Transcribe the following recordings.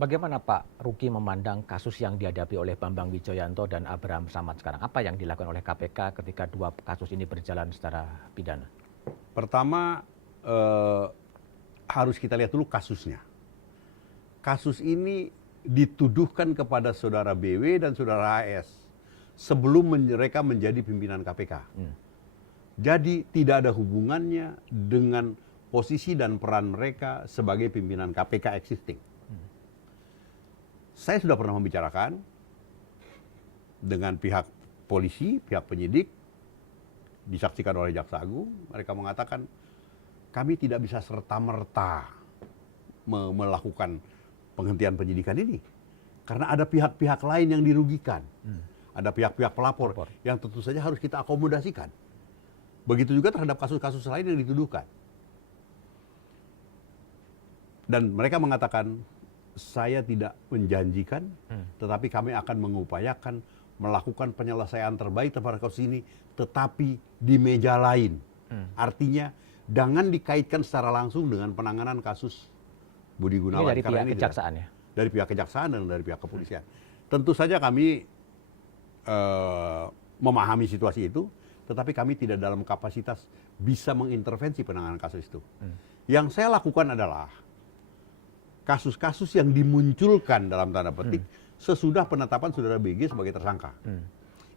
Bagaimana Pak Ruki memandang kasus yang dihadapi oleh Bambang Wijoyanto dan Abraham Samad sekarang? Apa yang dilakukan oleh KPK ketika dua kasus ini berjalan secara pidana? Pertama, harus kita lihat dulu kasusnya. Kasus ini dituduhkan kepada saudara BW dan saudara AS sebelum mereka menjadi pimpinan KPK. Jadi tidak ada hubungannya dengan posisi dan peran mereka sebagai pimpinan KPK existing. Saya sudah pernah membicarakan dengan pihak polisi, pihak penyidik, disaksikan oleh Jaksa Agung. Mereka mengatakan kami tidak bisa serta-merta melakukan penghentian penyidikan ini. Karena ada pihak-pihak lain yang dirugikan. Ada pihak-pihak pelapor yang tentu saja harus kita akomodasikan. Begitu juga terhadap kasus-kasus lain yang dituduhkan. Dan mereka mengatakan, saya tidak menjanjikan, tetapi kami akan mengupayakan melakukan penyelesaian terbaik terhadap kasus ini, tetapi di meja lain. Artinya, jangan dikaitkan secara langsung dengan penanganan kasus Budi Gunawan. Ini dari pihak kejaksaan ya? Dari pihak kejaksaan dan dari pihak kepolisian. Tentu saja kami memahami situasi itu, tetapi kami tidak dalam kapasitas bisa mengintervensi penanganan kasus itu. Yang saya lakukan adalah kasus-kasus yang dimunculkan dalam tanda petik sesudah penetapan saudara BG sebagai tersangka.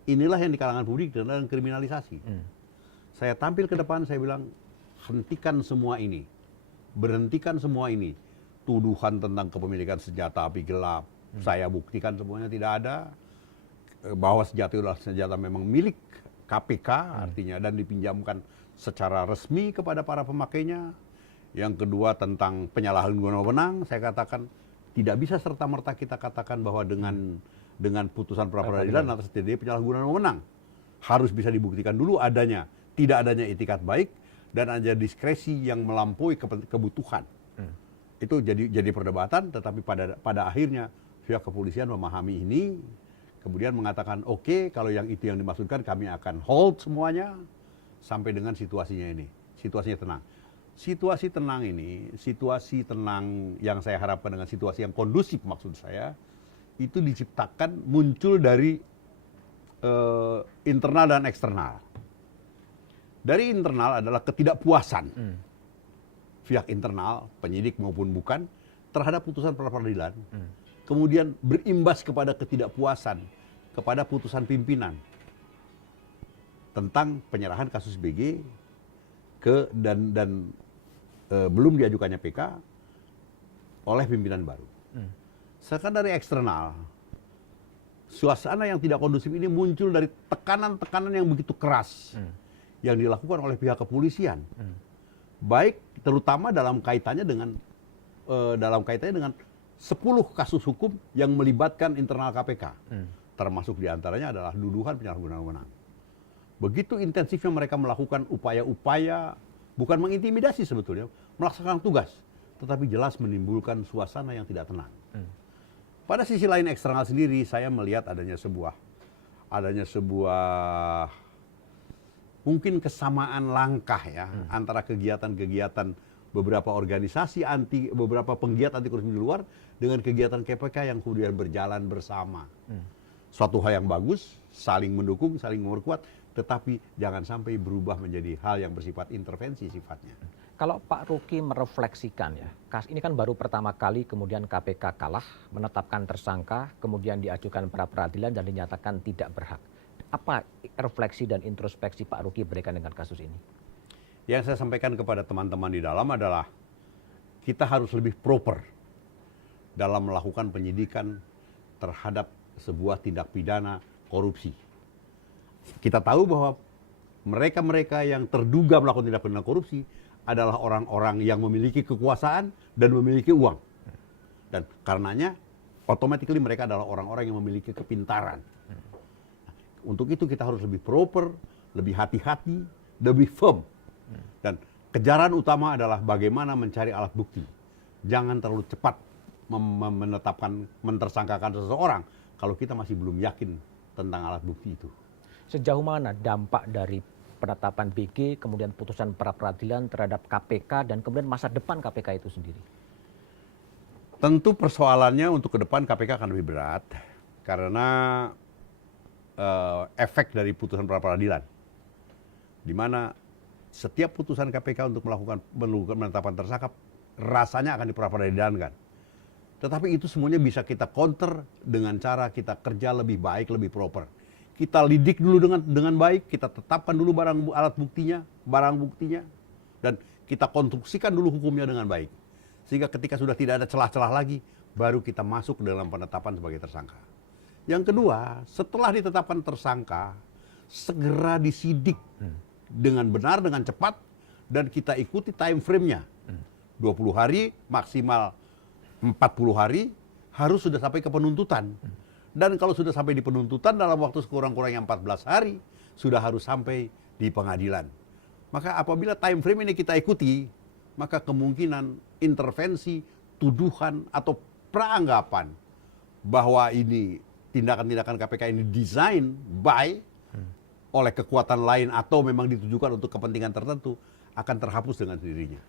Inilah yang di kalangan publik dan kriminalisasi. Saya tampil ke depan, saya bilang, hentikan semua ini. Berhentikan semua ini. Tuduhan tentang kepemilikan senjata api gelap. Saya buktikan semuanya tidak ada. Bahwa senjata itu adalah senjata memang milik KPK, artinya, dan dipinjamkan secara resmi kepada para pemakainya. Yang kedua tentang penyalahgunaan wewenang, saya katakan tidak bisa serta-merta kita katakan bahwa dengan putusan pra-peradilan atas terjadi penyalahgunaan wewenang. Harus bisa dibuktikan dulu tidak adanya itikat baik dan ada diskresi yang melampaui kebutuhan. Itu jadi perdebatan, tetapi pada akhirnya pihak kepolisian memahami ini, kemudian mengatakan oke, kalau yang itu yang dimaksudkan kami akan hold semuanya sampai dengan situasinya ini. Situasinya tenang. Situasi tenang ini, situasi tenang yang saya harapkan dengan situasi yang kondusif maksud saya, itu diciptakan muncul dari internal dan eksternal. Dari internal adalah ketidakpuasan pihak internal, penyidik maupun bukan, terhadap putusan pra-peradilan. Kemudian berimbas kepada ketidakpuasan kepada putusan pimpinan tentang penyerahan kasus BG dan belum diajukannya PK oleh pimpinan baru. Sedangkan dari eksternal, suasana yang tidak kondusif ini muncul dari tekanan-tekanan yang begitu keras yang dilakukan oleh pihak kepolisian, baik terutama dalam kaitannya dengan 10 kasus hukum yang melibatkan internal KPK, termasuk diantaranya adalah tuduhan penyalahgunaan wewenang. Begitu intensifnya mereka melakukan upaya-upaya, bukan mengintimidasi sebetulnya, melaksanakan tugas, tetapi jelas menimbulkan suasana yang tidak tenang. Pada sisi lain eksternal sendiri, saya melihat adanya sebuah mungkin kesamaan langkah ya antara kegiatan-kegiatan beberapa organisasi beberapa penggiat anti korupsi di luar dengan kegiatan KPK yang kemudian berjalan bersama. Suatu hal yang bagus, saling mendukung, saling memperkuat, tetapi jangan sampai berubah menjadi hal yang bersifat intervensi sifatnya. Kalau Pak Ruki merefleksikan ya, ini kan baru pertama kali kemudian KPK kalah, menetapkan tersangka, kemudian diajukan pra-peradilan dan dinyatakan tidak berhak. Apa refleksi dan introspeksi Pak Ruki berikan dengan kasus ini? Yang saya sampaikan kepada teman-teman di dalam adalah kita harus lebih proper dalam melakukan penyidikan terhadap sebuah tindak pidana korupsi. Kita tahu bahwa mereka-mereka yang terduga melakukan tindak pidana korupsi adalah orang-orang yang memiliki kekuasaan dan memiliki uang. Dan karenanya, automatically mereka adalah orang-orang yang memiliki kepintaran. Untuk itu kita harus lebih proper, lebih hati-hati, lebih firm. Dan kejaran utama adalah bagaimana mencari alat bukti. Jangan terlalu cepat mentersangkakan seseorang kalau kita masih belum yakin tentang alat bukti itu. Sejauh mana dampak dari penetapan BG, kemudian putusan pra-peradilan terhadap KPK dan kemudian masa depan KPK itu sendiri? Tentu persoalannya untuk ke depan KPK akan lebih berat karena efek dari putusan pra peradilan, di mana setiap putusan KPK untuk melakukan penetapan tersangka rasanya akan diperadilankan. Tetapi itu semuanya bisa kita counter dengan cara kita kerja lebih baik, lebih proper. Kita lidik dulu dengan baik, kita tetapkan dulu barang buktinya, dan kita konstruksikan dulu hukumnya dengan baik. Sehingga ketika sudah tidak ada celah-celah lagi, baru kita masuk dalam penetapan sebagai tersangka. Yang kedua, setelah ditetapkan tersangka, segera disidik dengan benar, dengan cepat, dan kita ikuti time frame-nya. 20 hari, maksimal 40 hari, harus sudah sampai ke penuntutan. Dan kalau sudah sampai di penuntutan dalam waktu sekurang-kurangnya 14 hari, sudah harus sampai di pengadilan. Maka apabila time frame ini kita ikuti, maka kemungkinan intervensi, tuduhan, atau peranggapan bahwa ini tindakan-tindakan KPK ini desain oleh kekuatan lain atau memang ditujukan untuk kepentingan tertentu akan terhapus dengan sendirinya.